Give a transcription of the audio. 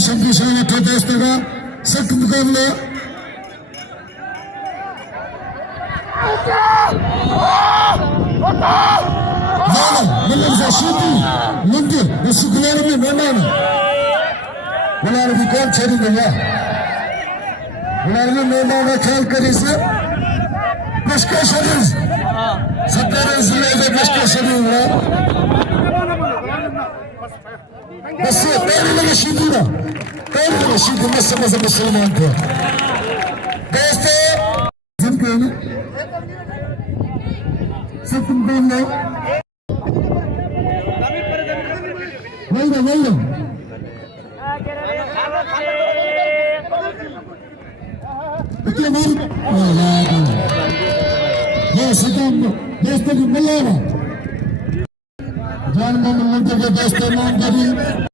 संख्येने ठेवत असताना सक्त मुकाबला शेती मुंगे सुखलाने में मेहमान बुलाने की कौन छेड़ी देगा बुलाने में मेहमान ख्याल करे से पेशकश शरीर सरकार जिले में पेशकश शरीर हुआ बस तेरे लगे शिदूरा तेरे लगे शिदू में समझ मुसलमान थे दोस्तों जब कहना सब तुम बोल लो वही ये सितम दोस्तों की मिलेगा जान में मिलने के दोस्तों मान करी